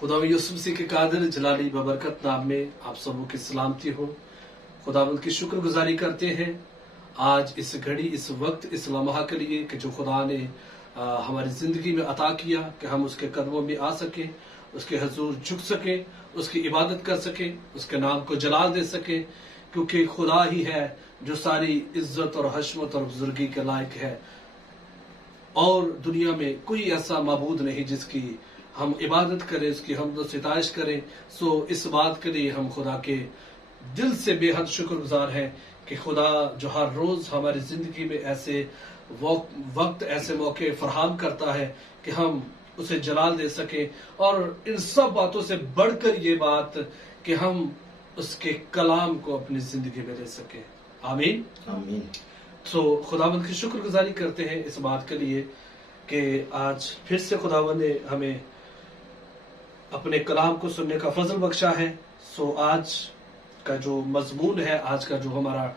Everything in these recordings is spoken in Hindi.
खुदा यूसुफ मसीह के कादिर जलाली बबरकत नाम में आप सबों की सलामती हो। खुदावंद की शुक्रगुजारी करते हैं आज इस घड़ी, इस वक्त, इस लम्हा के लिए कि जो खुदा ने हमारी जिंदगी में अता किया कि हम उसके कदमों में आ सके, उसके हजूर झुक सके, उसकी इबादत कर सके, उसके नाम को जलाल दे सके, क्योंकि खुदा ही है जो सारी इज्जत और हशमत और बुजुर्गी के लायक है। और दुनिया में कोई ऐसा माबूद नहीं जिसकी हम इबादत करें, उसकी हम सिताइश करें। सो इस बात के लिए हम खुदा के दिल से बेहद शुक्रगुजार हैं कि खुदा जो हर रोज हमारी जिंदगी में ऐसे वक्त, ऐसे मौके फराहम करता है कि हम उसे जलाल दे सके। और इन सब बातों से बढ़कर ये बात कि हम उसके कलाम को अपनी जिंदगी में ले सके। आमीन आमीन। तो खुदावंद की शुक्रगुजारी करते हैं इस बात के लिए कि आज फिर से खुदावंद ने हमें अपने कलाम को सुनने का फजल बख्शा है। सो आज का जो मजमून है, आज का जो हमारा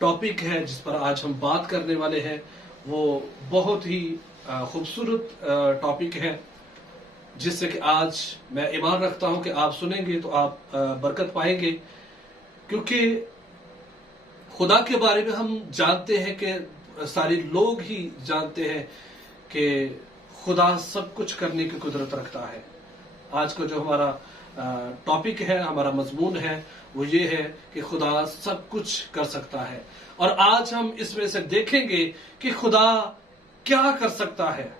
टॉपिक है जिस पर आज हम बात करने वाले हैं, वो बहुत ही खूबसूरत टॉपिक है, जिससे कि आज मैं ईमान रखता हूं कि आप सुनेंगे तो आप बरकत पाएंगे। क्योंकि खुदा के बारे में हम जानते हैं कि सारे लोग ही जानते हैं कि खुदा सब कुछ करने की कुदरत रखता है। आज का जो हमारा टॉपिक है, हमारा मजमून है, वो ये है कि खुदा सब कुछ कर सकता है। और आज हम इसमें से देखेंगे कि खुदा क्या कर सकता है।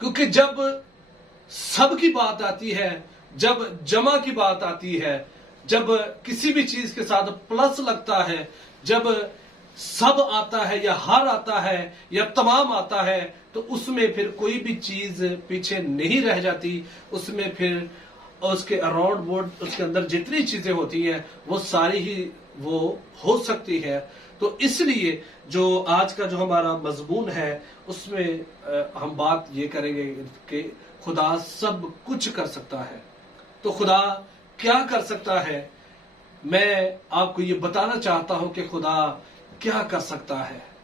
क्योंकि जब सब की बात आती है, जब जमा की बात आती है, जब किसी भी चीज के साथ प्लस लगता है, जब सब आता है या हर आता है या तमाम आता है, तो उसमें फिर कोई भी चीज पीछे नहीं रह जाती। उसमें फिर उसके अराउंड बोर्ड, उसके अंदर जितनी चीजें होती हैं वो सारी ही वो हो सकती है। तो इसलिए जो आज का जो हमारा मजमून है उसमें हम बात ये करेंगे कि खुदा सब कुछ कर सकता है। तो खुदा क्या कर सकता है, मैं आपको ये बताना चाहता हूं कि खुदा क्या कर सकता है।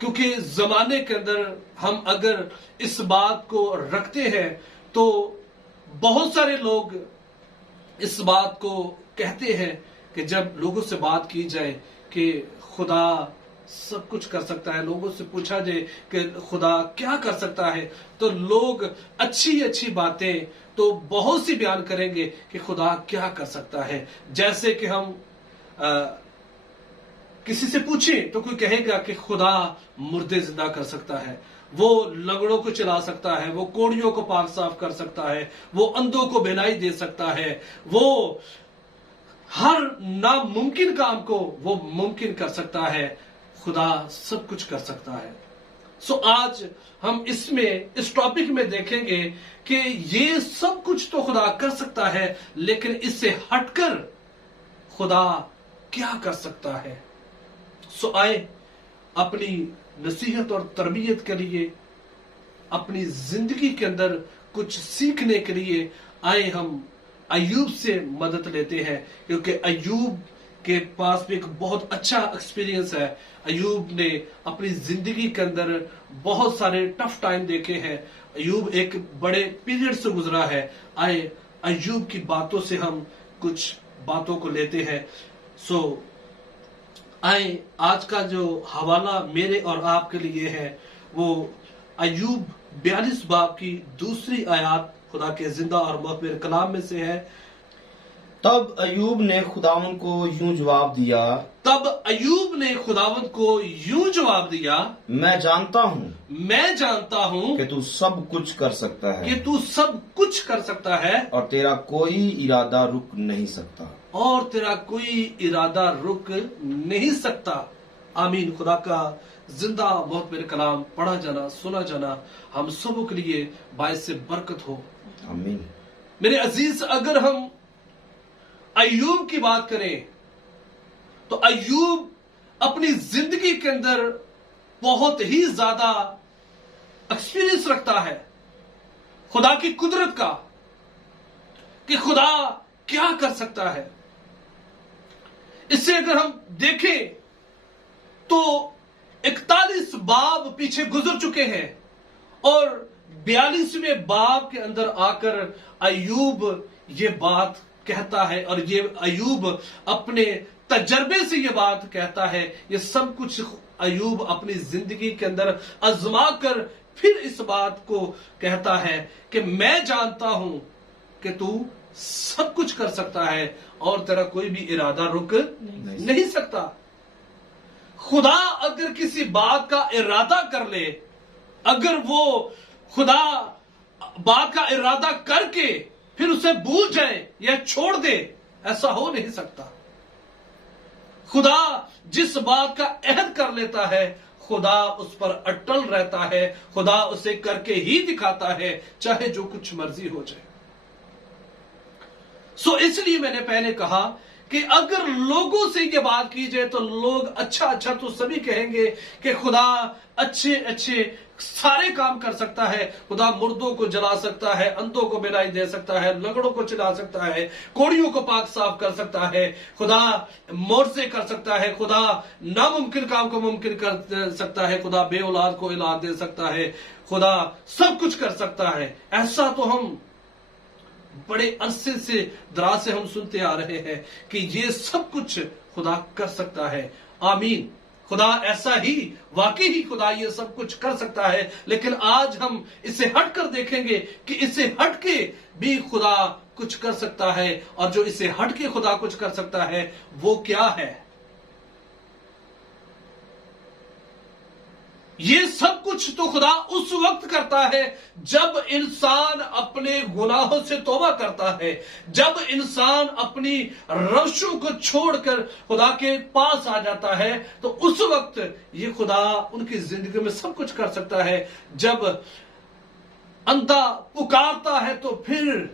क्योंकि जमाने के अंदर हम अगर इस बात को रखते हैं तो बहुत सारे लोग इस बात को कहते हैं कि जब लोगों से बात की जाए कि खुदा सब कुछ कर सकता है, लोगों से पूछा जाए कि खुदा क्या कर सकता है, तो लोग अच्छी अच्छी बातें तो बहुत सी बयान करेंगे कि खुदा क्या कर सकता है। जैसे कि हम किसी से पूछें तो कोई कहेगा कि खुदा मुर्दे जिंदा कर सकता है, वो लंगड़ों को चला सकता है, वो कोड़ियों को पाक साफ कर सकता है, वो अंधों को बेनाई दे सकता है, वो हर नामुमकिन काम को वो मुमकिन कर सकता है। खुदा सब कुछ कर सकता है। सो आज हम इस टॉपिक में देखेंगे कि ये सब कुछ तो खुदा कर सकता है, लेकिन इससे हटकर खुदा क्या कर सकता है। सो आए अपनी नसीहत और तरबियत के लिए, अपनी जिंदगी के अंदर कुछ सीखने के लिए आए हम अय्यूब से मदद लेते हैं। क्योंकि अय्यूब के पास भी एक बहुत अच्छा एक्सपीरियंस है। अय्यूब ने अपनी जिंदगी के अंदर बहुत सारे टफ टाइम देखे हैं। अय्यूब एक बड़े पीरियड से गुजरा है। आए अय्यूब की बातों से हम कुछ बातों को लेते हैं। सो आए आज का जो हवाला मेरे और आपके लिए है वो अय्यूब 42 बाब की दूसरी आयत खुदा के जिंदा और मुखबिर कलाम में से है। तब अय्यूब ने खुदावंद को यूं जवाब दिया, मैं जानता हूँ कि तू सब कुछ कर सकता है, और तेरा कोई इरादा रुक नहीं सकता। आमीन। खुदा का जिंदा मुखबिर कलाम पढ़ा जाना, सुना जाना हम सबों के लिए बायस से बरकत हो। आमीन। मेरे अजीज, अगर हम अय्यूब की बात करें तो अय्यूब अपनी जिंदगी के अंदर बहुत ही ज्यादा एक्सपीरियंस रखता है खुदा की कुदरत का, कि खुदा क्या कर सकता है। इससे अगर हम देखें तो 41 बाब पीछे गुजर चुके हैं और 42वें बाब के अंदर आकर अय्यूब ये बात कहता है, और ये अय्यूब अपने तजर्बे से ये बात कहता है। ये सब कुछ अय्यूब अपनी जिंदगी के अंदर आजमा कर फिर इस बात को कहता है कि मैं जानता हूं कि तू सब कुछ कर सकता है और तेरा कोई भी इरादा रुक नहीं सकता। खुदा अगर किसी बात का इरादा कर ले, अगर वो खुदा बात का इरादा करके फिर उसे भूल जाए या छोड़ दे, ऐसा हो नहीं सकता। खुदा जिस बात का अहद कर लेता है, खुदा उस पर अटल रहता है, खुदा उसे करके ही दिखाता है, चाहे जो कुछ मर्जी हो जाए। सो इसलिए मैंने पहले कहा कि अगर लोगों से ये बात की जाए तो लोग अच्छा अच्छा तो सभी कहेंगे कि खुदा अच्छे अच्छे सारे काम कर सकता है, खुदा मुर्दों को जला सकता है, अंधों को बिनाई दे सकता है, लंगड़ों को चिल्ला सकता है, कोड़ियों को पाक साफ कर सकता है, खुदा मोर्चे कर सकता है, खुदा नामुमकिन काम को मुमकिन कर सकता है, खुदा बे औलाद को औलाद दे सकता है, खुदा सब कुछ कर सकता है। ऐसा तो हम बड़े अरसे से दराज से हम सुनते आ रहे हैं कि ये सब कुछ खुदा कर सकता है। आमीन। खुदा ऐसा ही वाकई ही खुदा ये सब कुछ कर सकता है। लेकिन आज हम इसे हट कर देखेंगे कि इसे हट के भी खुदा कुछ कर सकता है, और जो इसे हट के खुदा कुछ कर सकता है वो क्या है। ये सब कुछ तो खुदा उस वक्त करता है जब इंसान अपने गुनाहों से तौबा करता है, जब इंसान अपनी रवशों को छोड़कर खुदा के पास आ जाता है, तो उस वक्त ये खुदा उनकी जिंदगी में सब कुछ कर सकता है। जब अंधा पुकारता है तो फिर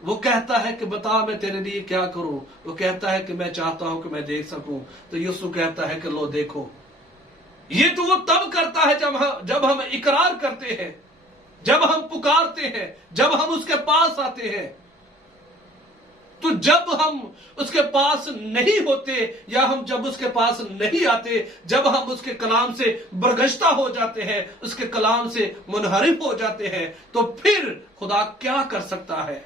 वो कहता है कि बता मैं तेरे लिए क्या करूं, वो कहता है कि मैं चाहता हूं कि मैं देख सकूं, तो यीशु कहता है कि लो देखो। ये तो वो तब करता है जब हम इकरार करते हैं, जब हम पुकारते हैं, जब हम उसके पास आते हैं। तो जब हम उसके पास नहीं होते या हम जब उसके पास नहीं आते, जब हम उसके कलाम से बरगश्ता हो जाते हैं, उसके कलाम से मुनहरिफ हो जाते हैं, तो फिर खुदा क्या कर सकता है।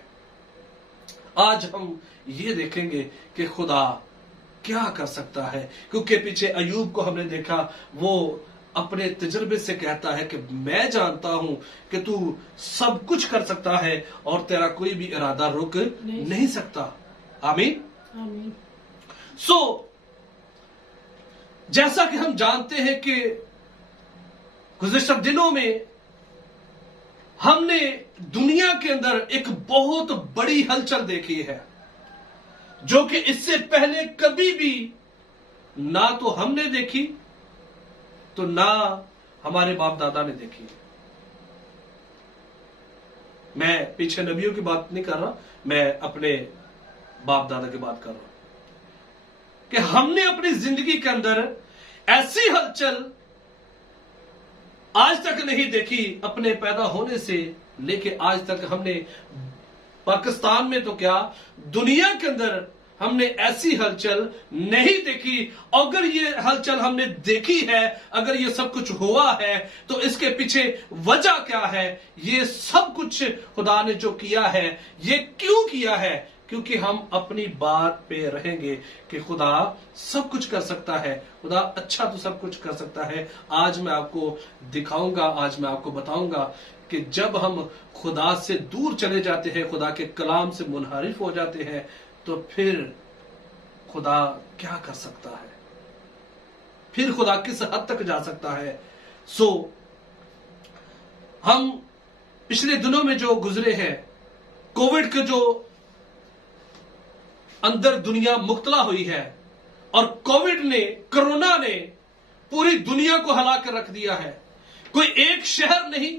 आज हम ये देखेंगे कि खुदा क्या कर सकता है, क्योंकि पीछे अय्यूब को हमने देखा, वो अपने तजर्बे से कहता है कि मैं जानता हूं कि तू सब कुछ कर सकता है और तेरा कोई भी इरादा रुक नहीं सकता। आमीन। आमीन। सो जैसा कि हम जानते हैं कि गुज़िश्ता दिनों में हमने दुनिया के अंदर एक बहुत बड़ी हलचल देखी है, जो कि इससे पहले कभी भी ना तो हमने देखी तो ना हमारे बाप दादा ने देखी। मैं पीछे नबियों की बात नहीं कर रहा, मैं अपने बाप दादा की बात कर रहा हूं कि हमने अपनी जिंदगी के अंदर ऐसी हलचल आज तक नहीं देखी। अपने पैदा होने से लेके आज तक हमने पाकिस्तान में तो क्या दुनिया के अंदर हमने ऐसी हलचल नहीं देखी। अगर ये हलचल हमने देखी है, अगर ये सब कुछ हुआ है, तो इसके पीछे वजह क्या है। ये सब कुछ खुदा ने जो किया है, ये क्यों किया है, क्योंकि हम अपनी बात पे रहेंगे कि खुदा सब कुछ कर सकता है, खुदा अच्छा तो सब कुछ कर सकता है। आज मैं आपको दिखाऊंगा, आज मैं आपको बताऊंगा कि जब हम खुदा से दूर चले जाते हैं, खुदा के कलाम से मुनहरिफ हो जाते हैं, तो फिर खुदा क्या कर सकता है, फिर खुदा किस हद तक जा सकता है। सो हम पिछले दिनों में जो गुजरे हैं, कोविड के जो अंदर दुनिया मुक्तला हुई है, और कोरोना ने पूरी दुनिया को हिला कर रख दिया है। कोई एक शहर नहीं,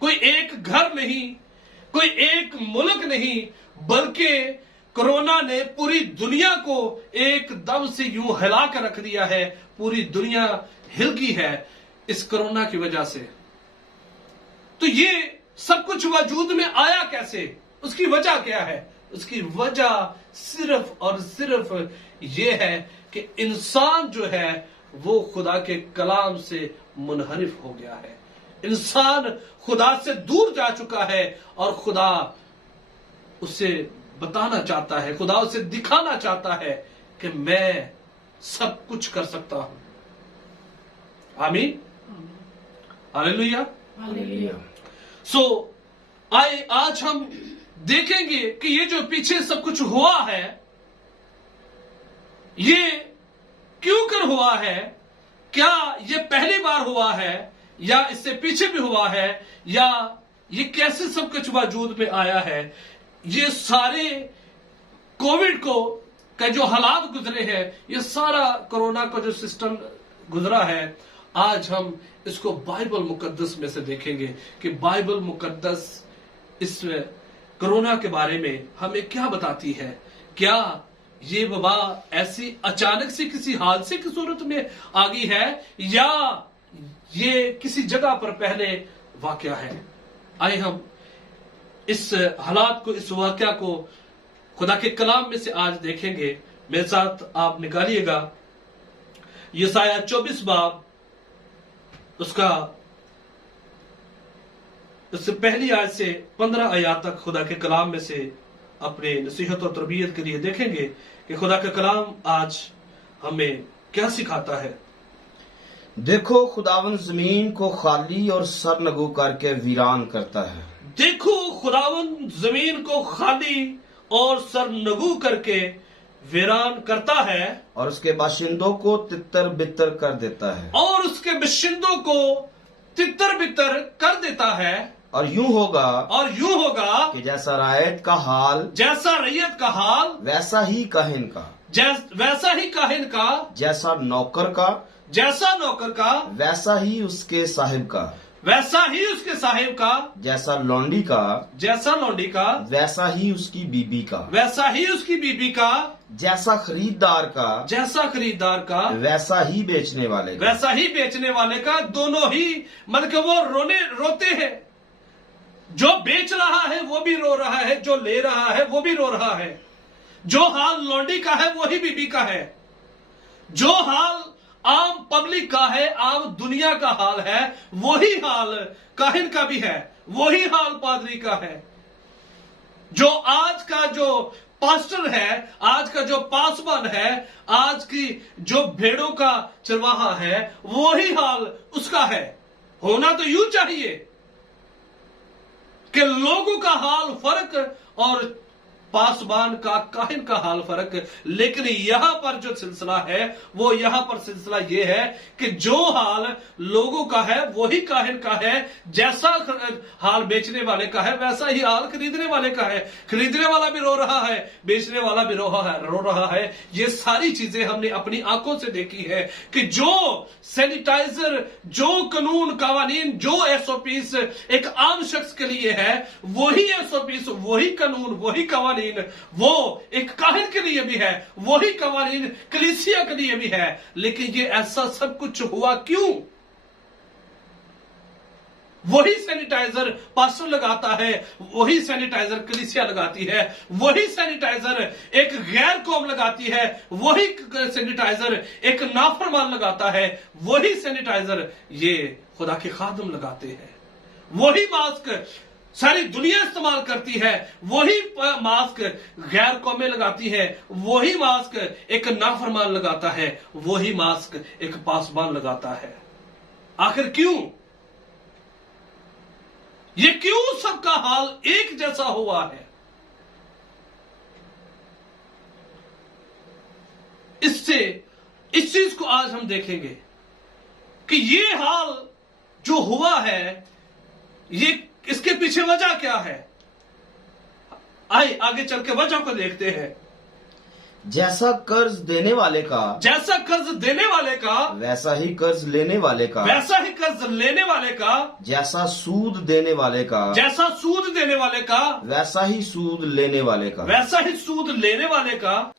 कोई एक घर नहीं, कोई एक मुल्क नहीं, बल्कि कोरोना ने पूरी दुनिया को एकदम से यूं हिला कर रख दिया है। पूरी दुनिया हिल गई है इस कोरोना की वजह से। तो ये सब कुछ वजूद में आया कैसे, उसकी वजह क्या है? उसकी वजह सिर्फ और सिर्फ ये है कि इंसान जो है वो खुदा के कलाम से मुनहरिफ हो गया है। इंसान खुदा से दूर जा चुका है और खुदा उसे बताना चाहता है, खुदा उसे दिखाना चाहता है कि मैं सब कुछ कर सकता हूं। आमीन, हालेलुया। सो आए आज हम देखेंगे कि ये जो पीछे सब कुछ हुआ है, ये क्यों कर हुआ है, क्या ये पहली बार हुआ है या इससे पीछे भी हुआ है, या ये कैसे सब कुछ वजूद में आया है। ये सारे कोविड को का जो हालात गुजरे हैं, ये सारा कोरोना का जो सिस्टम गुजरा है, आज हम इसको बाइबल मुकद्दस में से देखेंगे कि बाइबल मुकद्दस इस कोरोना के बारे में हमें क्या बताती है। क्या ये वबा ऐसी अचानक से किसी हादसे की सूरत में आ गई है या ये किसी जगह पर पहले वाकया है। आइए हम इस हालात को, इस वाकया को खुदा के कलाम में से आज देखेंगे। मेरे साथ आप निकालिएगा यशायाह 24 बाब, उसका उससे पहली आयत से 15 आयत तक खुदा के कलाम में से अपने नसीहत और तरबियत के लिए देखेंगे कि खुदा का कलाम आज हमें क्या सिखाता है। देखो, खुदावन जमीन को खाली और सरनगू करके वीरान करता है। देखो, खुदावन जमीन को खाली और सरनगू करके वीरान करता है और उसके बाशिंदों को तितर बितर कर देता है। और उसके बाशिंदों को तितर बितर कर देता है। और यूं होगा कि जैसा रायत का हाल, जैसा रैयत का हाल, वैसा ही काहिन का, वैसा ही काहिन का, जैसा नौकर का, जैसा नौकर का, वैसा ही उसके साहिब का, वैसा ही उसके साहिब का, जैसा लौंडी का, जैसा लौंडी का, वैसा ही उसकी बीबी का, वैसा ही उसकी बीबी का, जैसा खरीदार का, जैसा खरीदार का, वैसा ही बेचने वाले का, वैसा ही बेचने वाले का। दोनों ही मतलब वो रोते हैं। जो बेच रहा है वो भी रो रहा है, जो ले रहा है वो भी रो रहा है। जो हाल लौंडी का है वही बीबी का है। जो हाल आम पब्लिक का है, आम दुनिया का हाल है, वही हाल काहिन का भी है, वही हाल पादरी का है। जो आज का जो पास्टर है, आज का जो पासवान है, आज की जो भेड़ों का चरवाहा है, वही हाल उसका है। होना तो यूं चाहिए कि लोगों का हाल फर्क और पासवान का, काहिन का हाल फर्क। लेकिन यहां पर जो सिलसिला है, वो यहां पर सिलसिला ये है कि जो हाल लोगों का है वही काहिन का है। जैसा हाल बेचने वाले का है वैसा ही हाल खरीदने वाले का है। खरीदने वाला भी रो रहा है, बेचने वाला भी रो रहा है। ये सारी चीजें हमने अपनी आंखों से देखी है कि जो सैनिटाइजर, जो कानून कावानीन, जो एसओपीस एक आम शख्स के लिए है, वही एसओपीस, वही कानून, वही कवानीन वो एक काहिन के लिए भी है, वही कवानीन कलीसिया के लिए भी है। लेकिन ये ऐसा सब कुछ हुआ क्यों? वही सैनिटाइजर पास्टर लगाता है, वही सैनिटाइजर कलीसिया लगाती है, वही सैनिटाइजर एक गैर कौम लगाती है, वही सैनिटाइजर एक नाफरमान लगाता है, वही सैनिटाइजर ये खुदा के खादम लगाते हैं। वही मास्क सारी दुनिया इस्तेमाल करती है, वही मास्क गैर कौमें लगाती है, वही मास्क एक नाफरमान लगाता है, वही मास्क एक पासवान लगाता है। आखिर क्यों? ये क्यों सबका हाल एक जैसा हुआ है? इससे इस चीज को आज हम देखेंगे कि ये हाल जो हुआ है, ये इसके पीछे वजह क्या है। आइए आगे चल के वजह को देखते हैं। जैसा कर्ज देने वाले का, जैसा कर्ज देने वाले का, वैसा ही कर्ज लेने वाले का, वैसा ही कर्ज लेने वाले का, जैसा सूद देने वाले का, जैसा सूद देने वाले का, वैसा ही सूद लेने वाले का, वैसा ही सूद लेने वाले का।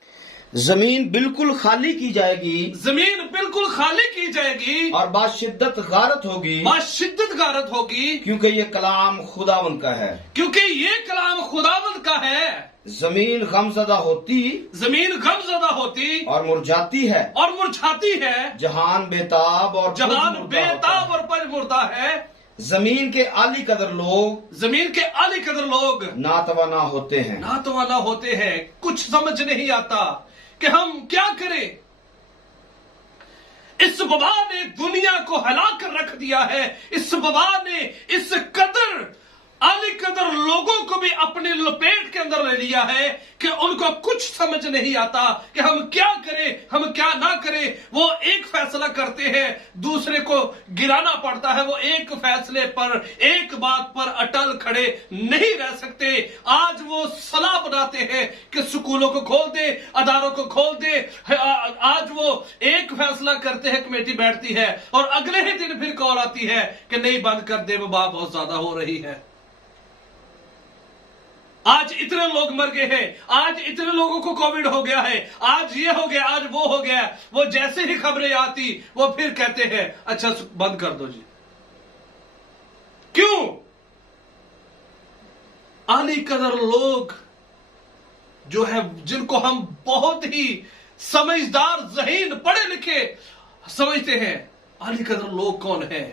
जमीन बिल्कुल खाली की जाएगी, जमीन बिल्कुल खाली की जाएगी और बाशिद्दत गारत होगी, बाशिद्दत गारत होगी, क्योंकि ये कलाम खुदावन का है, क्योंकि ये कलाम खुदावंद का है। जमीन गमज़दा होती, जमीन गमज़दा होती और मुरझाती है, और मुरझाती है, जहान बेताब और जहान पुरमुर्दा बेताब होता और पजमुर्दा है। जमीन के आली कदर लोग जमीन के आली कदर लोग नातवाना होते हैं। नातवाना होते हैं। कुछ समझ नहीं आता कि हम क्या करें। इस वबा ने दुनिया को हिला कर रख दिया है। इस वबा ने इस कदर आली कदर लोगों को भी अपने लपेट के अंदर ले लिया है कि उनको कुछ समझ नहीं आता कि हम क्या करें, हम क्या ना करें। वो एक फैसला करते हैं, दूसरे को गिराना पड़ता है। वो एक फैसले पर, एक बात पर अटल खड़े नहीं रह सकते। आज वो सलाह बनाते हैं कि स्कूलों को खोल दे, अदारों को खोल दे। आज वो एक फैसला करते हैं, कमेटी बैठती है और अगले ही दिन फिर कॉल आती है कि नहीं, बंद कर दे, वबा बहुत ज्यादा हो रही है। आज इतने लोग मर गए हैं, आज इतने लोगों को कोविड हो गया है, आज ये हो गया, आज वो हो गया। वो जैसे ही खबरें आती वो फिर कहते हैं अच्छा बंद कर दो जी। क्यों? आली कदर लोग जो है, जिनको हम बहुत ही समझदार, ज़हीन, पढ़े लिखे समझते हैं, आली कदर लोग कौन है?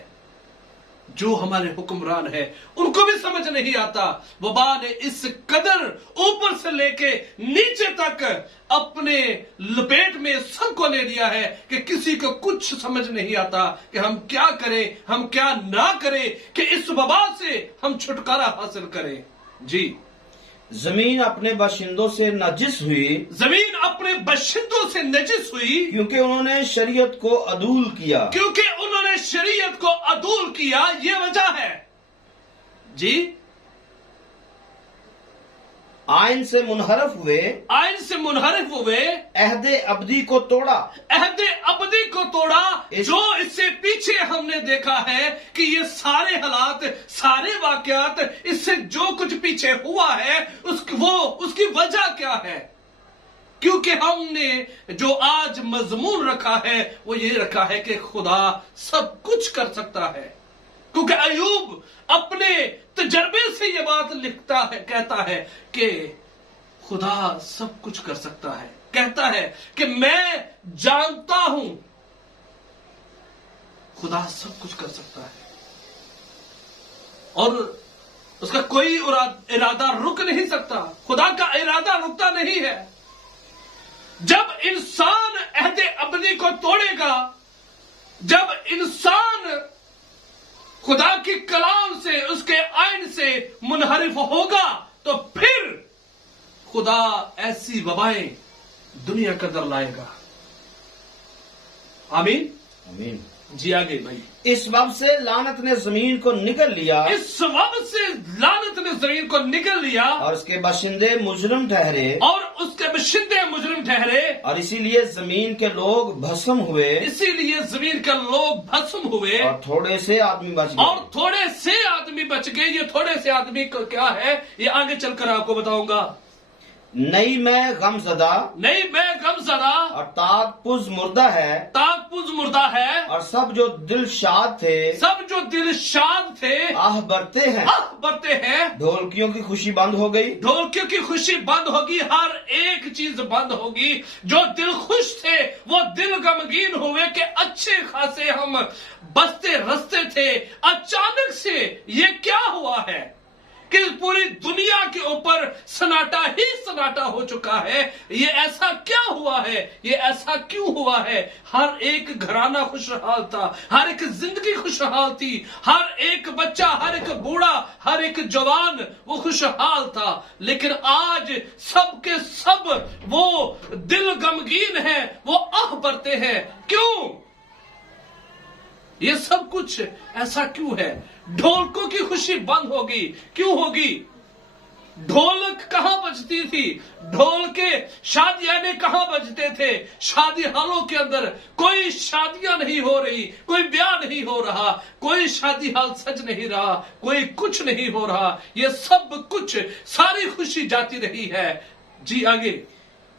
जो हमारे हुक्मरान है, उनको भी समझ नहीं आता। वबा ने इस कदर ऊपर से लेके नीचे तक अपने लपेट में सबको ले लिया है कि किसी को कुछ समझ नहीं आता कि हम क्या करें, हम क्या ना करें, कि इस वबा से हम छुटकारा हासिल करें। जी, जमीन अपने बाशिंदों से नजिस हुई, जमीन अपने बाशिंदों से नजिस हुई क्योंकि उन्होंने शरीयत को अदूल किया। क्योंकि उन्होंने शरीयत को अदूल किया, ये वजह है। जी, आइन से मुनहरफ हुए, आइन से मुनहरिफ हुए, अहदे अबदी को तोड़ा। अहदे अबदी को तोड़ा। जो इससे पीछे हमने देखा है कि ये सारे हालात, सारे वाकयात, इससे जो कुछ पीछे हुआ है उसकी वजह क्या है? क्योंकि हमने जो आज मजमून रखा है वो ये रखा है कि खुदा सब कुछ कर सकता है। क्योंकि अयूब अपने तजर्बे से ये बात लिखता है, कहता है कि खुदा सब कुछ कर सकता है। कहता है कि मैं जानता हूं खुदा सब कुछ कर सकता है और उसका कोई इरादा रुक नहीं सकता। खुदा का इरादा रुकता नहीं है। जब इंसान अहदे अबदी को तोड़ेगा, जब इंसान खुदा की कलाम से, उसके आइन से मुनहरिफ होगा, तो फिर खुदा ऐसी वबाएं दुनिया के अंदर लाएगा। आमीन, आमीन। जी आगे भाई। इस वक्त से लानत ने जमीन को निगल लिया, इस वक्त से लानत ने जमीन को निगल लिया और उसके बाशिंदे मुजरिम ठहरे, और उसके बाशिंदे मुजरिम ठहरे, और इसीलिए जमीन के लोग भस्म हुए, इसीलिए जमीन के लोग भस्म हुए, और थोड़े से आदमी बच गए। और थोड़े से आदमी बच गए। ये थोड़े से आदमी क्या है, ये आगे चलकर आपको बताऊंगा। नई मैं गमजदा, नहीं, मैं गमज़दा, और ताकपुज मुर्दा है, ताकपुज मुर्दा है, और सब जो दिल शाद थे, सब जो दिल शाद थे आह बरते हैं। बरते हैं। ढोलकियों की खुशी बंद हो गई, ढोलकियों की खुशी बंद होगी, हर एक चीज बंद होगी। जो दिल खुश थे वो दिल गमगीन हुए कि अच्छे खासे हम बसते रस्ते थे, अचानक से ये क्या हुआ है कि पूरी दुनिया के ऊपर सन्नाटा ही सन्नाटा हो चुका है। ये ऐसा क्या हुआ है, ये ऐसा क्यों हुआ है? हर एक घराना खुशहाल था, हर एक जिंदगी खुशहाल थी, हर एक बच्चा, हर एक बूढ़ा, हर एक जवान वो खुशहाल था। लेकिन आज सब के सब वो दिल गमगीन है, वो आह भरते हैं। क्यों? ये सब कुछ ऐसा क्यों है? ढोलकों की खुशी बंद होगी। क्यों होगी? ढोलक कहां बजती थी? ढोल के शादियां कहां बजते थे? शादी हालों के अंदर कोई शादियां नहीं हो रही, कोई ब्याह नहीं हो रहा, कोई शादी हाल सज नहीं रहा, कोई कुछ नहीं हो रहा। ये सब कुछ, सारी खुशी जाती रही है। जी आगे।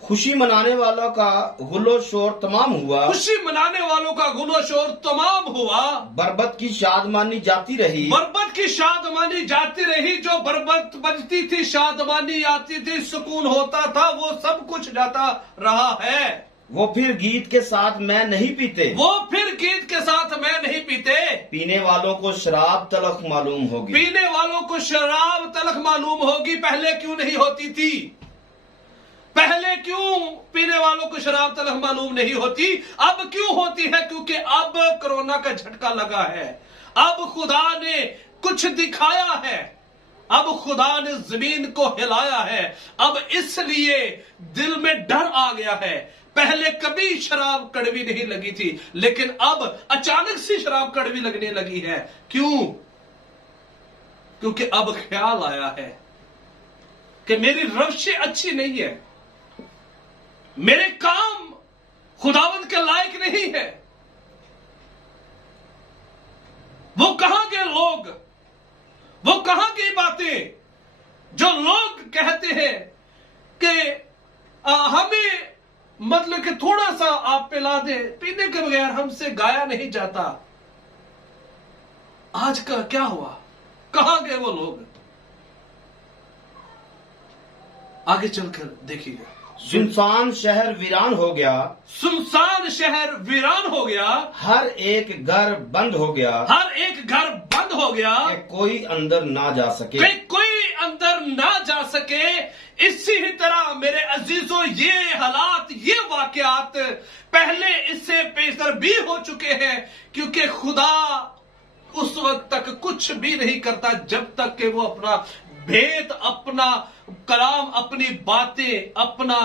खुशी मनाने वालों का गुलो शोर तमाम हुआ, खुशी मनाने वालों का गुलो शोर तमाम हुआ। बरबत की शादमानी जाती रही, बरबत की शादमानी जाती रही। जो बरबत बजती थी, शादमानी आती थी, सुकून होता था, वो सब कुछ जाता रहा है। वो फिर गीत के साथ मैं नहीं पीते, वो फिर गीत के साथ मैं नहीं पीते। पीने वालों को शराब तलख मालूम होगी। पीने वालों को शराब तलख मालूम होगी। पहले क्यों नहीं होती थी? पहले क्यों पीने वालों को शराब तलख मालूम नहीं होती? अब क्यों होती है? क्योंकि अब कोरोना का झटका लगा है। अब खुदा ने कुछ दिखाया है। अब खुदा ने जमीन को हिलाया है। अब इसलिए दिल में डर आ गया है। पहले कभी शराब कड़वी नहीं लगी थी, लेकिन अब अचानक से शराब कड़वी लगने लगी है। क्यों? क्योंकि अब ख्याल आया है कि मेरी रवशें अच्छी नहीं है, मेरे काम खुदावंद के लायक नहीं है। वो कहां के लोग, वो कहां की बातें जो लोग कहते हैं कि हमें मतलब कि थोड़ा सा आप पिला दे, पीने के बगैर हमसे गाया नहीं जाता। आज का क्या हुआ? कहां गए वो लोग? आगे चलकर देखिएगा। सुनसान शहर वीरान हो गया, सुनसान शहर वीरान हो गया, हर एक घर बंद हो गया, हर एक घर बंद हो गया कि कोई अंदर ना जा सके। कि कोई अंदर ना जा सके। इसी ही तरह मेरे अजीजों, ये हालात, ये वाकयात पहले इससे पेशतर भी हो चुके हैं, क्योंकि खुदा उस वक्त तक कुछ भी नहीं करता जब तक कि वो अपना भेद, अपना कलाम, अपनी बातें, अपना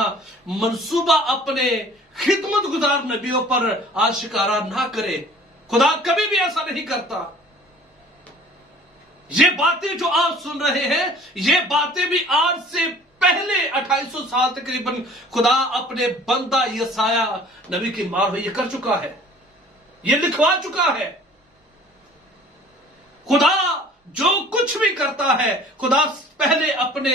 मंसूबा अपने खिदमत गुजार नबियों पर आशिकारा ना करे। खुदा कभी भी ऐसा नहीं करता। ये बातें जो आप सुन रहे हैं, ये बातें भी आज से पहले 2800 साल तकरीबन खुदा अपने बंदा यसाया नबी की मार हुई ये कर चुका है, ये लिखवा चुका है। खुदा जो कुछ भी करता है, खुदा पहले अपने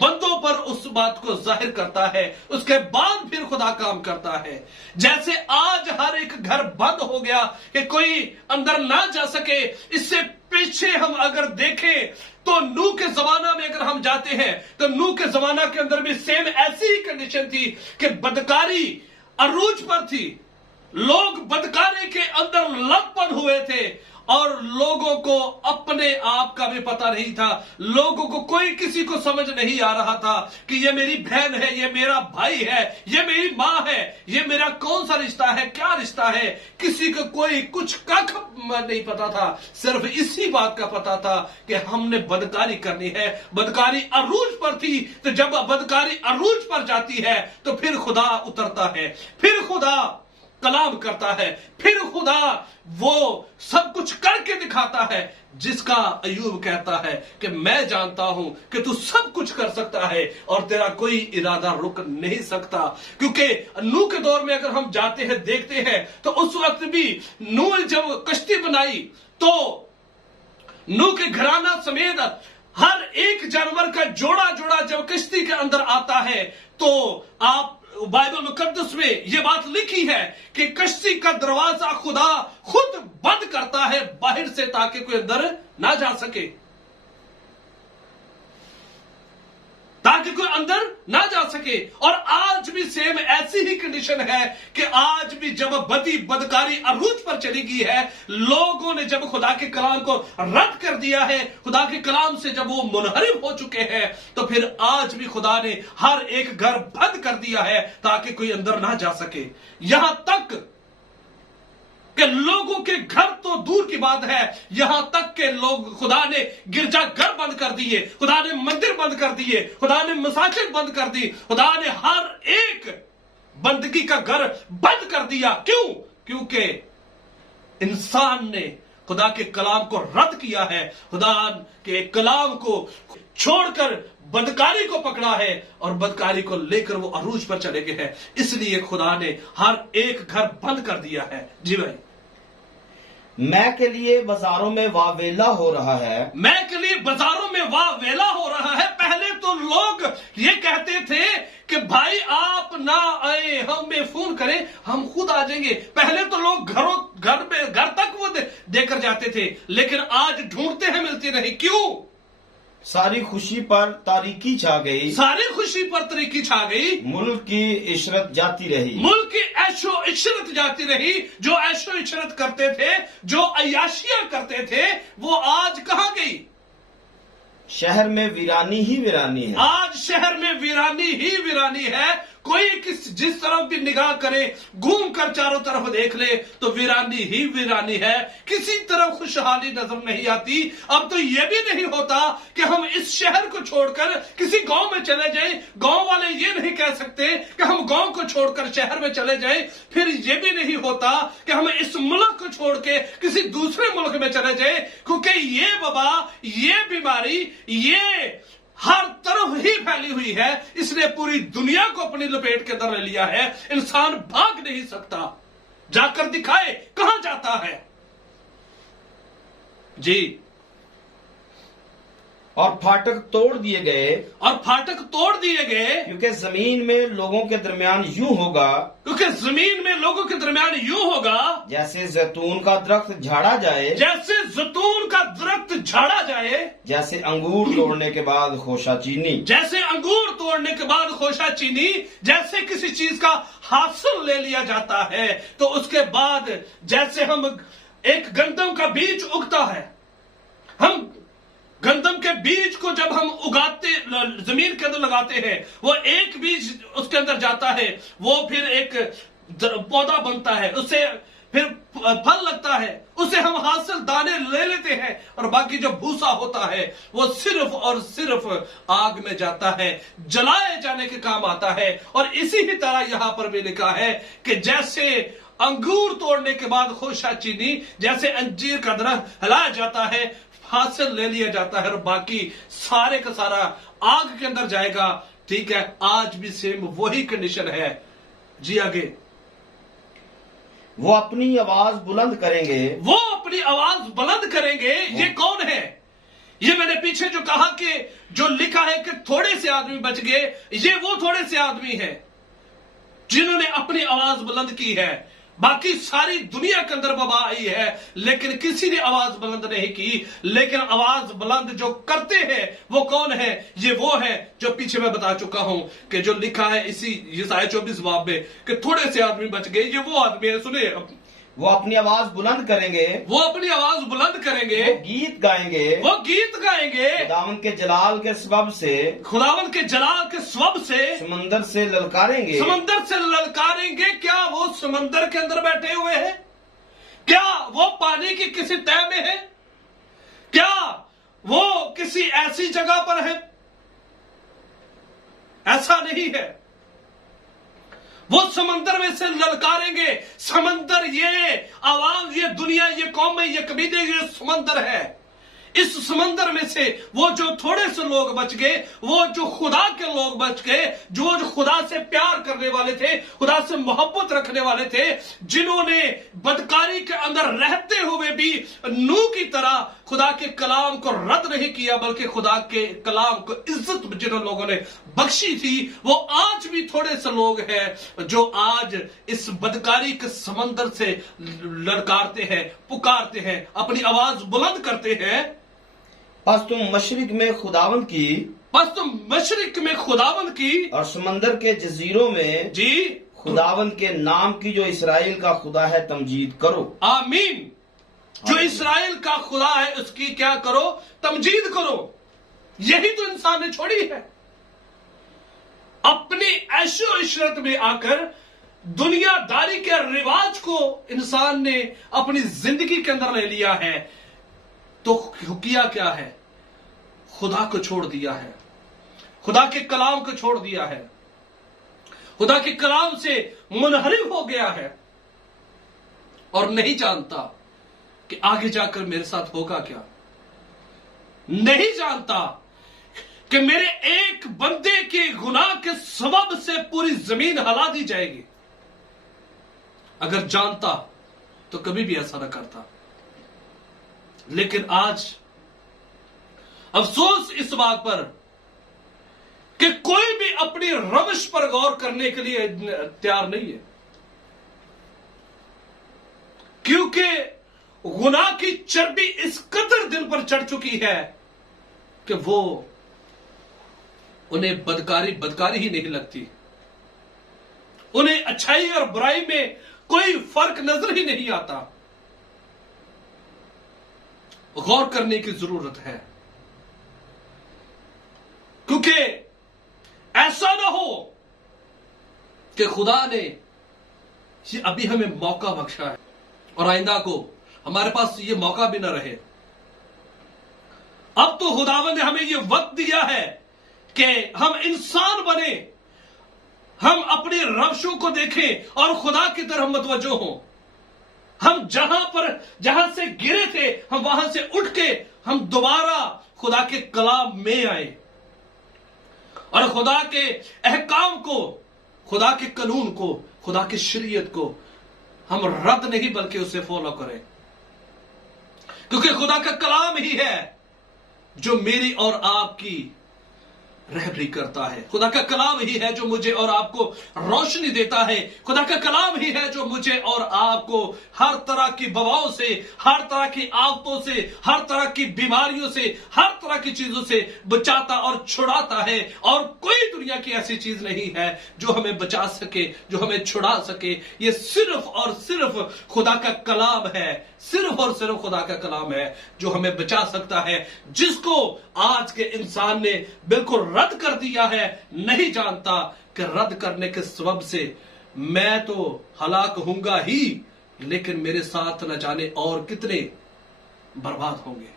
बंदों पर उस बात को जाहिर करता है, उसके बाद फिर खुदा काम करता है। जैसे आज हर एक घर बंद हो गया कि कोई अंदर ना जा सके। इससे पीछे हम अगर देखें तो नूह के जमाना में अगर हम जाते हैं तो नूह के जमाना के अंदर भी सेम ऐसी ही कंडीशन थी कि बदकारी अरूज पर थी। लोग बदकारी के अंदर लतपन हुए थे और लोगों को अपने आप का भी पता नहीं था। लोगों को कोई किसी को समझ नहीं आ रहा था कि ये मेरी बहन है, ये मेरा भाई है, ये मेरी मां है, ये मेरा कौन सा रिश्ता है, क्या रिश्ता है। किसी को कोई कुछ कख नहीं पता था। सिर्फ इसी बात का पता था कि हमने बदकारी करनी है। बदकारी अरूज पर थी, तो जब बदकारी अरूज पर जाती है तो फिर खुदा उतरता है, फिर खुदा कलाम करता है, फिर खुदा वो सब कुछ करके दिखाता है, जिसका अय्यूब कहता है कि मैं जानता हूं कि तू सब कुछ कर सकता है और तेरा कोई इरादा रुक नहीं सकता। क्योंकि नूह के दौर में अगर हम जाते हैं, देखते हैं, तो उस वक्त भी नूह जब कश्ती बनाई तो नूह के घराना समेत हर एक जानवर का जोड़ा जोड़ा जब कश्ती के अंदर आता है तो आप बाइबल मुकद्दस में यह बात लिखी है कि कश्ती का दरवाजा खुदा खुद बंद करता है बाहर से, ताकि कोई अंदर ना जा सके, ताकि कोई अंदर ना जा सके। और आज भी सेम ऐसी ही कंडीशन है कि आज भी जब बदकारी अरूज पर चली गई है, लोगों ने जब खुदा के कलाम को रद्द कर दिया है, खुदा के कलाम से जब वो मुनहरिफ हो चुके हैं, तो फिर आज भी खुदा ने हर एक घर बंद कर दिया है ताकि कोई अंदर ना जा सके। यहां तक कि लोगों के घर तो दूर की बात है, यहां तक के लोग, खुदा ने गिरजा घर बंद कर दिए, खुदा ने मंदिर बंद कर दिए, खुदा ने मसाजिद बंद कर दी, खुदा ने हर एक बंदगी का घर बंद कर दिया। क्यों? क्योंकि इंसान ने खुदा के कलाम को रद्द किया है, खुदा के कलाम को छोड़कर बदकारी को पकड़ा है और बदकारी को लेकर वो अरूज पर चले गए हैं। इसलिए खुदा ने हर एक घर बंद कर दिया है। जी भाई, मैं के लिए बाजारों में वावेला हो रहा है, मैं के लिए बाजारों में वावेला हो रहा है। पहले तो लोग ये कहते थे कि भाई आप ना आए, हमें फोन करें, हम खुद आ जाएंगे। पहले तो लोग घर तक वो देकर जाते थे, लेकिन आज ढूंढते हैं, मिलती नहीं। क्यों? सारी खुशी पर तारीकी छा गई, सारी खुशी पर तरीकी छा गई, मुल्क की इशरत जाती रही। मुल्क की ऐशो इशरत जाती रही। जो ऐशो इशरत करते थे, जो अय्याशियां करते थे, वो आज कहां गई? शहर में वीरानी ही वीरानी है। आज शहर में वीरानी ही वीरानी है। कोई जिस तरफ भी निगाह करे, घूम कर चारों तरफ देख ले तो वीरानी ही वीरानी है। किसी तरफ खुशहाली नजर नहीं आती। अब तो यह भी नहीं होता कि हम इस शहर को छोड़कर किसी गांव में चले जाएं। गांव वाले ये नहीं कह सकते कि हम गांव को छोड़कर शहर में चले जाएं। फिर यह भी नहीं होता कि हम इस मुल्क को छोड़ के किसी दूसरे मुल्क में चले जाएं, क्योंकि ये वबा, ये बीमारी, ये हर तरफ ही फैली हुई है। इसने पूरी दुनिया को अपनी लपेट के अंदर ले लिया है। इंसान भाग नहीं सकता। जाकर दिखाए कहां जाता है जी। और फाटक तोड़ दिए गए, और फाटक तोड़ दिए गए, क्योंकि जमीन में लोगों के दरमियान यूं होगा, क्योंकि जमीन में लोगों के दरमियान यूं होगा जैसे जैतून का दरख्त झाड़ा जाए, जैसे जैतून का दरख्त झाड़ा जाए, जैसे अंगूर तोड़ने के बाद खोशा चीनी। जैसे अंगूर तोड़ने के बाद खोशा चीनी। जैसे किसी चीज का हासिल ले लिया जाता है तो उसके बाद जैसे हम एक गंदम का बीज उगता है, हम गंदम के बीज को जब हम उगाते, जमीन के अंदर लगाते हैं, वो एक बीज उसके अंदर जाता है, वो फिर एक पौधा बनता है, उससे फिर फल लगता है, उसे हम हासिल दाने ले लेते हैं और बाकी जो भूसा होता है वो सिर्फ और सिर्फ आग में जाता है, जलाए जाने के काम आता है। और इसी ही तरह यहां पर भी लिखा है कि जैसे अंगूर तोड़ने के बाद खोशा चीनी, जैसे अंजीर का दरख्त हिलाया जाता है, हासिल ले लिया जाता है और बाकी सारे का सारा आग के अंदर जाएगा। ठीक है, आज भी सेम वही कंडीशन है जी। आगे, वो अपनी आवाज बुलंद करेंगे, वो अपनी आवाज बुलंद करेंगे। ये कौन है? ये मैंने पीछे जो कहा कि जो लिखा है कि थोड़े से आदमी बच गए, ये वो थोड़े से आदमी हैं जिन्होंने अपनी आवाज बुलंद की है। बाकी सारी दुनिया के अंदर वबा आई है लेकिन किसी ने आवाज बुलंद नहीं की। लेकिन आवाज बुलंद जो करते हैं वो कौन है? ये वो है जो पीछे मैं बता चुका हूं कि जो लिखा है इसी यशायाह 24 बाब में कि थोड़े से आदमी बच गए। ये वो आदमी है, सुने, वो अपनी आवाज बुलंद करेंगे, वो अपनी आवाज बुलंद करेंगे, वो गीत गाएंगे, वो गीत गाएंगे खुदावन के जलाल के सबब से, खुदावन के जलाल के सबब से, समंदर से ललकारेंगे, समंदर से ललकारेंगे। क्या वो समंदर के अंदर बैठे हुए हैं? क्या वो पानी की किसी तह में है? क्या वो किसी ऐसी जगह पर है? ऐसा नहीं है। वो समंदर में से ललकारेंगे। समंदर, ये आवाज, ये दुनिया, ये कौमें, ये कबीले, ये समंदर है। इस समंदर में से वो जो थोड़े से लोग बच गए, वो जो खुदा के लोग बच गए, जो खुदा से प्यार करने वाले थे, खुदा से मोहब्बत रखने वाले थे, जिन्होंने बदकारी के अंदर रहते हुए भी नूह की तरह खुदा के कलाम को रद्द नहीं किया बल्कि खुदा के कलाम को इज्जत जिन लोगों ने बख्शी थी, वो आज भी थोड़े से लोग हैं जो आज इस बदकारी के समंदर से ललकारते हैं, पुकारते हैं, अपनी आवाज बुलंद करते हैं। बस तुम मशरिक में खुदावंद की, बस तुम मशरिक में खुदावंद की और समंदर के जजीरों में जी खुदावंद के नाम की जो इसराइल का खुदा है तमजीद करो। आमीन। जो इसराइल का खुदा है उसकी क्या करो? तमजीद करो। यही तो इंसान ने छोड़ी है। अपनी ऐशो इशरत में आकर दुनियादारी के रिवाज को इंसान ने अपनी जिंदगी के अंदर ले लिया है। तो किया क्या है? खुदा को छोड़ दिया है, खुदा के कलाम को छोड़ दिया है, खुदा के कलाम से मुनहरिफ हो गया है और नहीं जानता कि आगे जाकर मेरे साथ होगा क्या। नहीं जानता कि मेरे एक बंदे के गुनाह के सबब से पूरी जमीन हिला दी जाएगी। अगर जानता तो कभी भी ऐसा ना करता। लेकिन आज अफसोस इस बात पर कि कोई भी अपनी रविश पर गौर करने के लिए तैयार नहीं है, क्योंकि गुनाह की चर्बी इस कदर दिल पर चढ़ चुकी है कि वो उन्हें बदकारी ही नहीं लगती, उन्हें अच्छाई और बुराई में कोई फर्क नजर ही नहीं आता। गौर करने की जरूरत है, क्योंकि ऐसा ना हो कि खुदा ने अभी हमें मौका बख्शा है और आइंदा को हमारे पास ये मौका भी ना रहे। अब तो खुदावंद ने हमें ये वक्त दिया है कि हम इंसान बने, हम अपने रवशों को देखें और खुदा की तरफ मुतवज्जो हों। हम जहां से गिरे थे, हम वहां से उठ के हम दोबारा खुदा के कलाम में आए और खुदा के अहकाम को, खुदा के कानून को, खुदा की शरीयत को हम रद्द नहीं बल्कि उसे फॉलो करें, क्योंकि खुदा का कलाम ही है जो मेरी और आपकी रहबरी करता है। खुदा का कलाम ही है जो मुझे और आपको रोशनी देता है। खुदा का कलाम ही है जो मुझे और आपको हर तरह की बवाओं से, हर तरह की आफतों से, हर तरह की बीमारियों से, हर तरह की चीजों से बचाता और छुड़ाता है। और कोई दुनिया की ऐसी चीज नहीं है जो हमें बचा सके, जो हमें छुड़ा सके। ये सिर्फ और सिर्फ खुदा का कलाम है, सिर्फ और सिर्फ खुदा का कलाम है जो हमें बचा सकता है, जिसको आज के इंसान ने बिल्कुल रद्द कर दिया है। नहीं जानता कि रद्द करने के सबब से मैं तो हलाक होऊंगा ही, लेकिन मेरे साथ न जाने और कितने बर्बाद होंगे।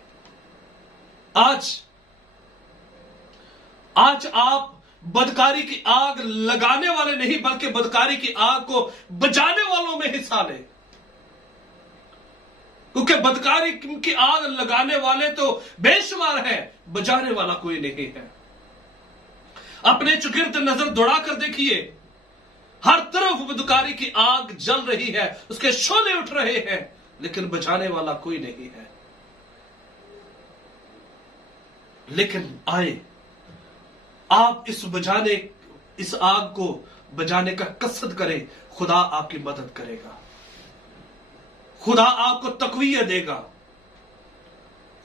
आज आप बदकारी की आग लगाने वाले नहीं बल्कि बदकारी की आग को बुझाने वालों में हिस्सा लें, क्योंकि बदकारी की आग लगाने वाले तो बेशुमार हैं, बुझाने वाला कोई नहीं है। अपने चुगिर्द नजर दौड़ाकर देखिए, हर तरफ बदकारी की आग जल रही है, उसके शोले उठ रहे हैं, लेकिन बुझाने वाला कोई नहीं है। लेकिन आए आप इस आग को बुझाने का कसद करें, खुदा आपकी मदद करेगा, खुदा आपको तकवीयत देगा,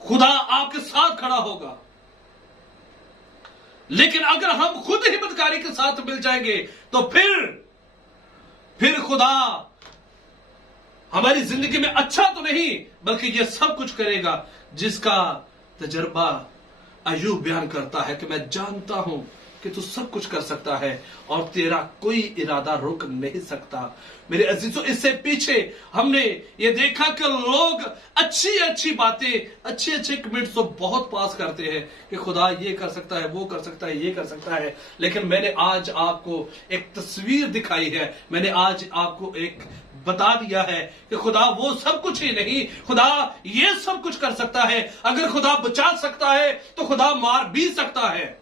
खुदा आपके साथ खड़ा होगा। लेकिन अगर हम खुद ही बदकारी के साथ मिल जाएंगे तो फिर खुदा हमारी जिंदगी में अच्छा तो नहीं बल्कि यह सब कुछ करेगा, जिसका तजर्बा अय्यूब बयान करता है कि मैं जानता हूं कि तू सब कुछ कर सकता है और तेरा कोई इरादा रोक नहीं सकता। मेरे अजीजों, इससे पीछे हमने ये देखा कि लोग अच्छी बातें, अच्छे कमेंट्स तो बहुत पास करते हैं कि खुदा ये कर सकता है, वो कर सकता है, ये कर सकता है। लेकिन मैंने आज आपको एक तस्वीर दिखाई है, मैंने आज आपको एक बता दिया है कि खुदा वो सब कुछ ही नहीं, खुदा ये सब कुछ कर सकता है। अगर खुदा बचा सकता है तो खुदा मार भी सकता है।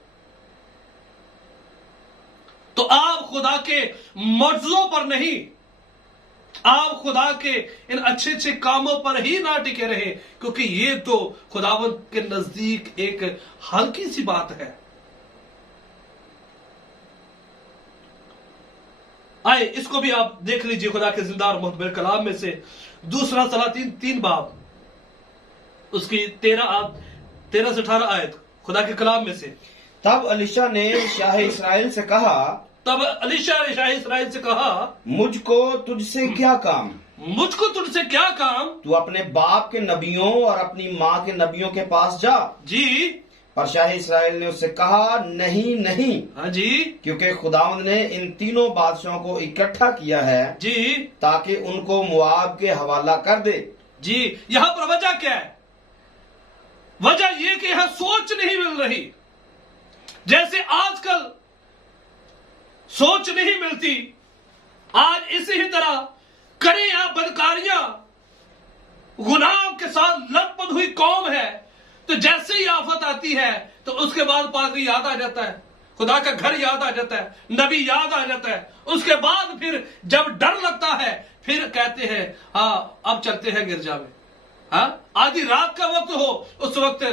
तो आप खुदा के मर्ज़ों पर नहीं, आप खुदा के इन अच्छे कामों पर ही ना टिके रहे, क्योंकि ये तो खुदावंद के नजदीक एक हल्की सी बात है। आए इसको भी आप देख लीजिए खुदा के जिंदा और मुतबर कलाम में से दूसरा सलातीन 3 बाब उसकी 13 से 18 आयत खुदा के कलाम में से। तब अलीशा ने शाह इस्राएल से कहा, मुझको तुझसे क्या काम, मुझको तुझसे क्या काम, तू अपने बाप के नबियों और अपनी माँ के नबियों के पास जा। जी। पर शाह इस्राएल ने उससे कहा, नहीं। हाँ जी। क्योंकि खुदावंद ने इन तीनों बादशाहों को इकट्ठा किया है जी, ताकि उनको मुआब के हवाला कर दे। जी। यहां पर वजह क्या है? वजह यह कि यहां सोच नहीं मिल रही, जैसे आजकल सोच नहीं मिलती। आज इसी ही तरह करें या बदकारियां गुनाह के साथ लथपथ हुई कौम है, तो जैसे ही आफत आती है तो उसके बाद पादरी याद आ जाता है, खुदा का घर याद आ जाता है, नबी याद आ जाता है। उसके बाद फिर जब डर लगता है फिर कहते हैं हाँ अब चलते हैं गिरजा में। हाँ, आधी रात का वक्त हो उस वक्त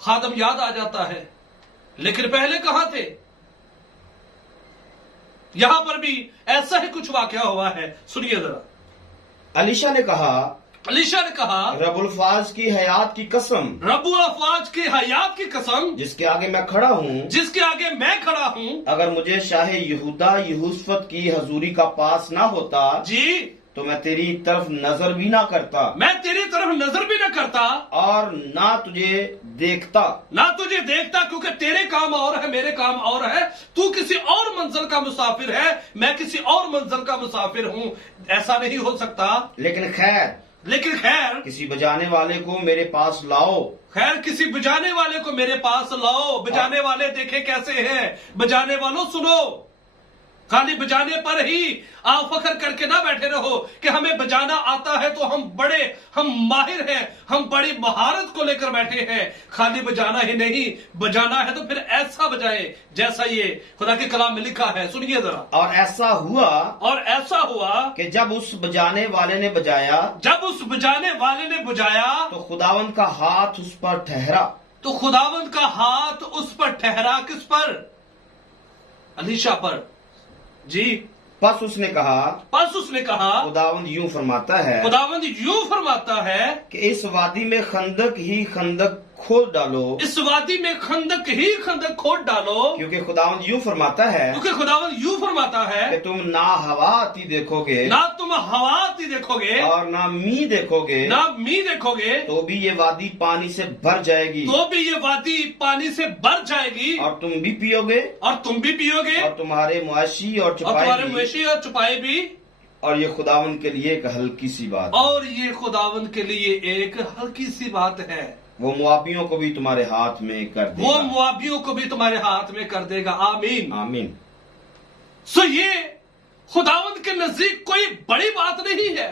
खादम याद आ जाता है, लेकिन पहले कहां थे? यहां पर भी ऐसा ही कुछ वाकया हुआ है, सुनिए जरा। अलीशा ने कहा, अलीशा ने कहा, रब्बुल फाज की हयात की कसम, रब्बुल अफवाज की हयात की कसम, जिसके आगे मैं खड़ा हूँ, जिसके आगे मैं खड़ा हूँ, अगर मुझे शाह यहूदा यहूसफत की हजूरी का पास ना होता जी, तो मैं तेरी तरफ नजर भी ना करता मैं तेरी तरफ नजर भी न करता, और ना तुझे देखता। ना तुझे देखता, क्योंकि तेरे काम और है, मेरे काम और है। तू किसी और मंजिल का मुसाफिर है, मैं किसी और मंजिल का मुसाफिर हूँ। ऐसा नहीं हो सकता। लेकिन खैर किसी बजाने वाले को मेरे पास लाओ। खैर किसी बजाने वाले को मेरे पास लाओ। बजाने वाले देखे कैसे हैं? बजाने वालों सुनो, खाली बजाने पर ही आप फख्र करके ना बैठे रहो कि हमें बजाना आता है तो हम माहिर हैं, हम बड़ी महारत को लेकर बैठे हैं। खाली बजाना ही नहीं, बजाना है तो फिर ऐसा बजाए जैसा ये खुदा के कलाम में लिखा है। सुनिए जरा। और ऐसा हुआ कि जब उस बजाने वाले ने बजाया तो खुदावंद का हाथ उस पर ठहरा। तो खुदावंद का हाथ उस पर ठहरा। किस पर? अलीशा पर। जी। बस उसने कहा खुदावंद यूं फरमाता है कि इस वादी में खंदक ही खंदक खोद डालो। इस वादी में खंदक ही खंदक खोद डालो, क्योंकि खुदावंद यूं फरमाता है कि तुम ना हवा आती देखोगे, ना तुम हवा आती देखोगे और ना मी देखोगे, तो भी ये वादी पानी से भर जाएगी, और तुम भी पियोगे, और तुम्हारे मुआशी और चुपाए भी। और ये खुदावंद के लिए एक हल्की सी बात है। वो मुआबियों को भी तुम्हारे हाथ में कर देगा। आमीन। सो ये खुदावंद के नजदीक कोई बड़ी बात नहीं है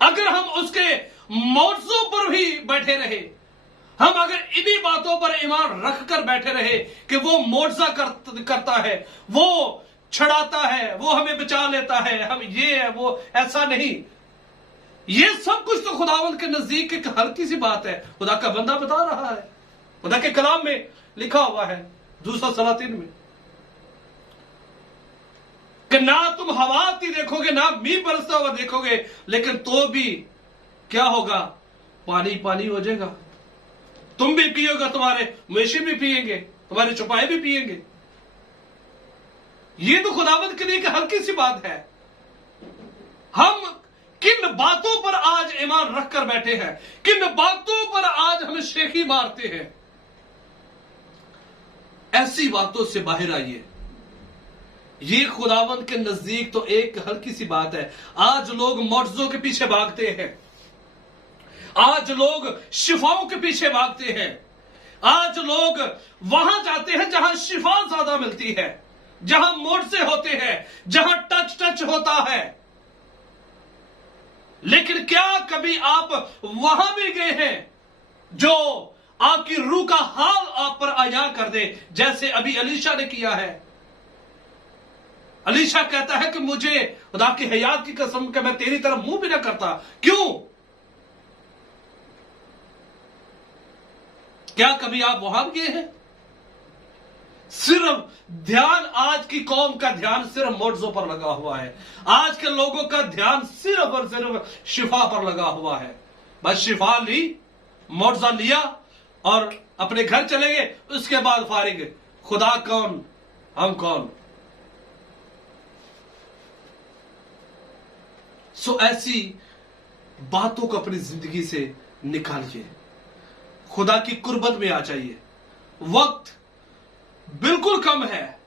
अगर हम उसके मौजू पर भी बैठे रहे। हम अगर इन्हीं बातों पर ईमान रख कर बैठे रहे कि वो मुआवजा करता है, वो छड़ाता है, वो हमें बचा लेता है, हम ये है वो, ऐसा नहीं। ये सब कुछ तो खुदावंद के नजदीक एक हल्की सी बात है। खुदा का बंदा बता रहा है, खुदा के कलाम में लिखा हुआ है 2 सलातीन में कि ना तुम हवा आती देखोगे, ना मींह बरसता हुआ देखोगे, लेकिन तो भी क्या होगा? पानी हो जाएगा। तुम भी पियोगे, तुम्हारे मवेशी भी पिएंगे, तुम्हारे चौपाए भी पिएंगे। ये तो खुदावंद के लिए एक हल्की सी बात है। हम किन बातों पर आज ईमान रखकर बैठे हैं, किन बातों पर आज हम शेखी मारते हैं। ऐसी बातों से बाहर आइए। ये खुदावंद के नजदीक तो एक हल्की सी बात है। आज लोग मुआवजों के पीछे भागते हैं, आज लोग शिफाओं के पीछे भागते हैं, आज लोग वहां जाते हैं जहां शिफा ज्यादा मिलती है, जहां मुआवजे होते हैं, जहां टच होता है। लेकिन क्या कभी आप वहां भी गए हैं जो आपकी रूह का हाल आप पर आया कर दे, जैसे अभी अलीशा ने किया है? अलीशा कहता है कि मुझे खुदा की हयात की कसम कि मैं तेरी तरफ मुंह भी ना करता। क्यों? क्या कभी आप वहां गए हैं? सिर्फ ध्यान, आज की कौम का ध्यान सिर्फ मुआवजों पर लगा हुआ है। आज के लोगों का ध्यान सिर्फ और सिर्फ शिफा पर लगा हुआ है। बस शिफा ली, मुआवजा लिया और अपने घर चले गए, उसके बाद फारिग। खुदा कौन, हम कौन? सो ऐसी बातों को अपनी जिंदगी से निकालिए, खुदा की कुर्बत में आ जाइए। वक्त बिल्कुल कम है,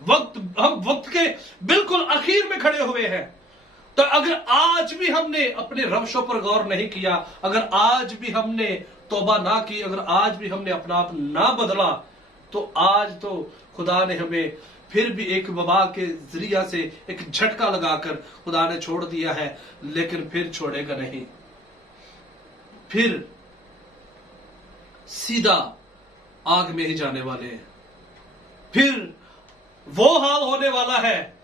हम वक्त के बिल्कुल आखिर में खड़े हुए हैं। तो अगर आज भी हमने अपने रवशों पर गौर नहीं किया, अगर आज भी हमने तौबा ना की, अगर आज भी हमने अपना आप ना बदला, तो आज तो खुदा ने हमें फिर भी एक वबा के जरिया से एक झटका लगाकर खुदा ने छोड़ दिया है, लेकिन फिर छोड़ेगा नहीं। फिर सीधा आग में ही जाने वाले हैं। फिर वो हाल होने वाला है,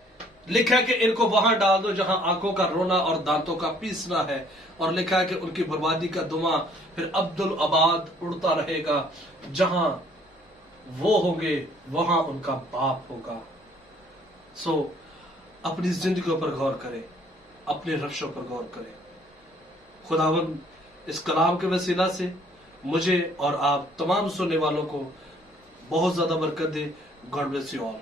लिखा है कि इनको वहां डाल दो जहां आंखों का रोना और दांतों का पीसना है, और लिखा है कि उनकी बर्बादी का धुआं फिर अब्दुल आबाद उड़ता रहेगा। जहां वो होंगे वहां उनका बाप होगा। सो अपनी जिंदगी पर गौर करें, अपने लफ्ज़ों पर गौर करें। खुदावन इस कलाम के वसीला से मुझे और आप तमाम सुनने वालों को बहुत ज्यादा बरकत दे। God bless you all.